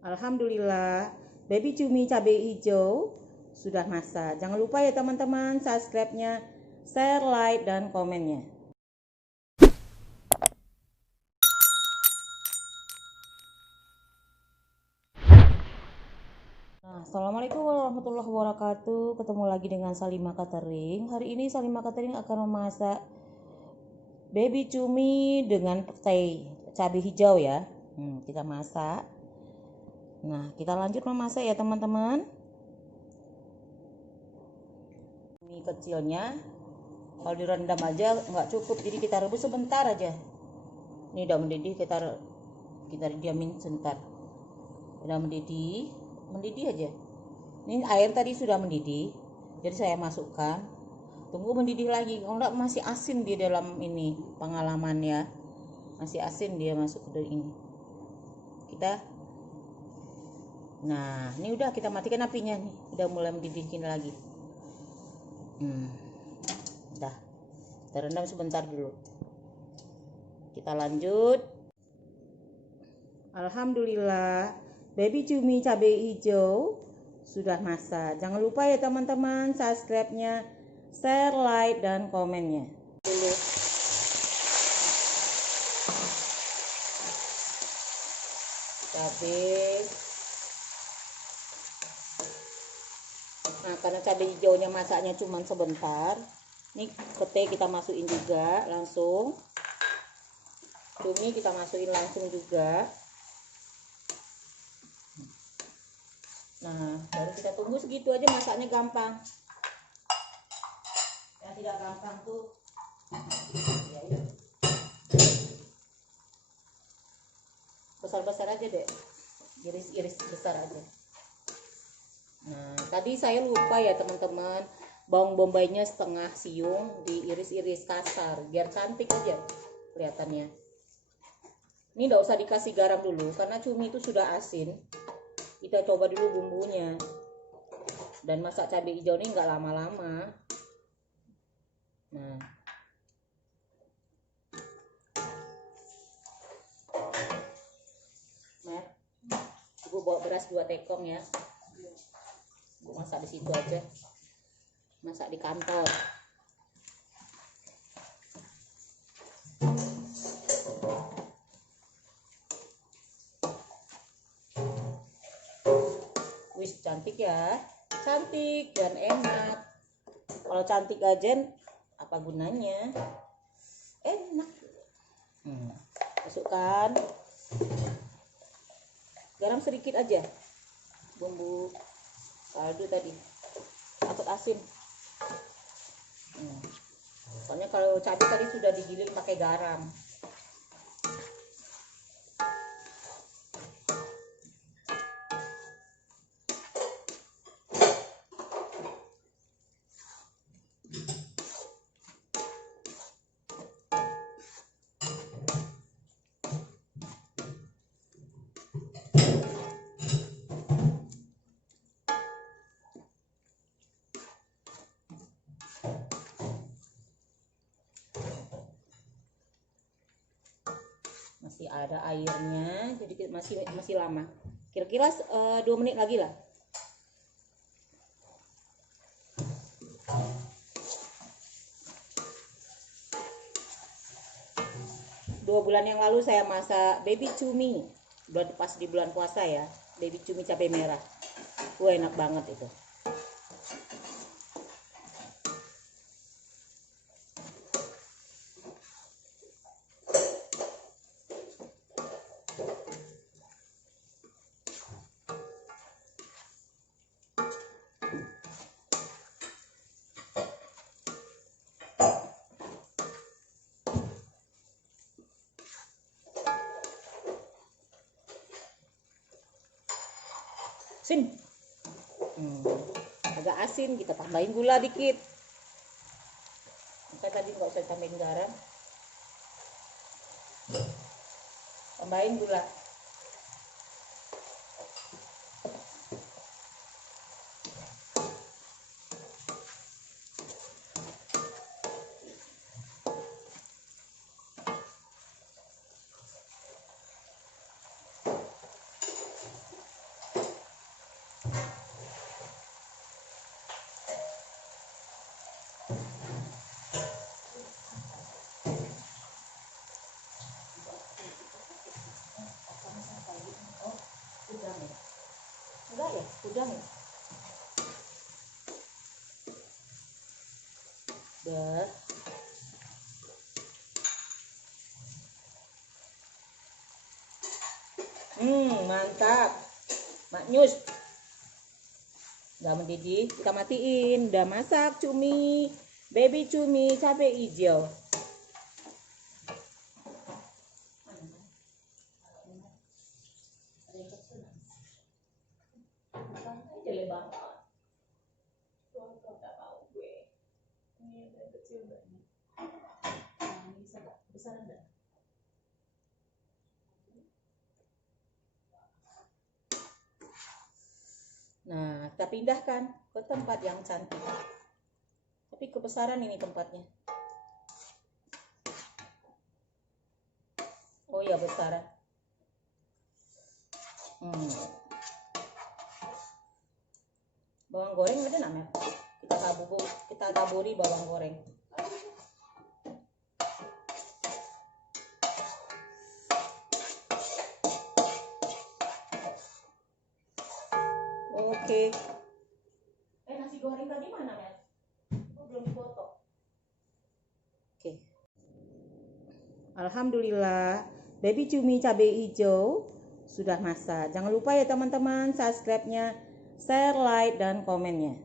Alhamdulillah, baby cumi cabai hijau sudah masak. Jangan lupa ya teman-teman, subscribe-nya, share, like, dan komennya. Assalamualaikum warahmatullahi wabarakatuh. Ketemu lagi dengan Salimah Catering. Hari ini Salimah Catering akan memasak baby cumi dengan petai cabai hijau ya. Kita masak. Nah, kita lanjut memasak ya teman-teman. Mie kecilnya kalau direndam aja nggak cukup, jadi kita rebus sebentar aja. Ini udah mendidih, kita diamin sebentar. Udah mendidih aja. Ini air tadi sudah mendidih, jadi saya masukkan. Tunggu mendidih lagi. Kalau enggak masih asin di dalam ini, pengalaman ya. Masih asin dia masuk ke ini. Nah, ini udah kita matikan apinya nih. Udah mulai mendidihkin lagi. Udah. Kita rendam sebentar dulu. Kita lanjut. Alhamdulillah, baby cumi cabai hijau sudah masak. Jangan lupa ya teman-teman, subscribe-nya, share, like, dan komennya. Dulu. Cabai. Nah, karena cabai hijaunya masaknya cuma sebentar, ini petai kita masukin juga langsung. Cumi kita masukin langsung juga. Nah, baru kita tunggu segitu aja, masaknya gampang. Yang tidak gampang tuh ya itu. Besar-besar aja deh. Iris-iris besar aja. Nah, tadi saya lupa ya teman-teman, bawang bombaynya setengah siung diiris-iris kasar biar cantik aja kelihatannya. Ini nggak usah dikasih garam dulu karena cumi itu sudah asin. Kita coba dulu bumbunya. Dan masak cabai hijau ini nggak lama-lama. Nah, Ibu bawa beras 2 tekong ya. Ibu masak di situ aja. Masak di kantor. Wis, cantik ya. Cantik dan enak. Kalau cantik aja apa gunanya? Enak. Masukkan garam sedikit aja. Bumbu kaldu tadi takut asin. Soalnya kalau cabai tadi sudah digiling pakai garam. Masih ada airnya, jadi masih lama. Kira-kira 2 menit lagi lah. Dua bulan yang lalu saya masak baby cumi, pas di bulan puasa ya, baby cumi cabai merah. Wah, enak banget itu. Agak asin, kita tambahin gula dikit. Maka tadi nggak usah tambahin garam, tambahin gula. Jangan. Udah. Mantap. Maknyus. Udah mendidih, kita matiin. Udah masak cumi, baby cumi cabai hijau. Jelek banget. Gak mau gue. Ini yang kecil banget. Ini bisa besar enggak? Nah, kita pindahkan ke tempat yang cantik. Tapi kebesaran ini tempatnya. Oh ya, besaran. Bawang goreng ada namanya. Kita taburi bawang goreng. Oke. Nasi goreng tadi mana, Mel? Oh, belum dipotong. Oke. Alhamdulillah, baby cumi cabai hijau sudah masak. Jangan lupa ya teman-teman, subscribe-nya, share, like, dan komennya.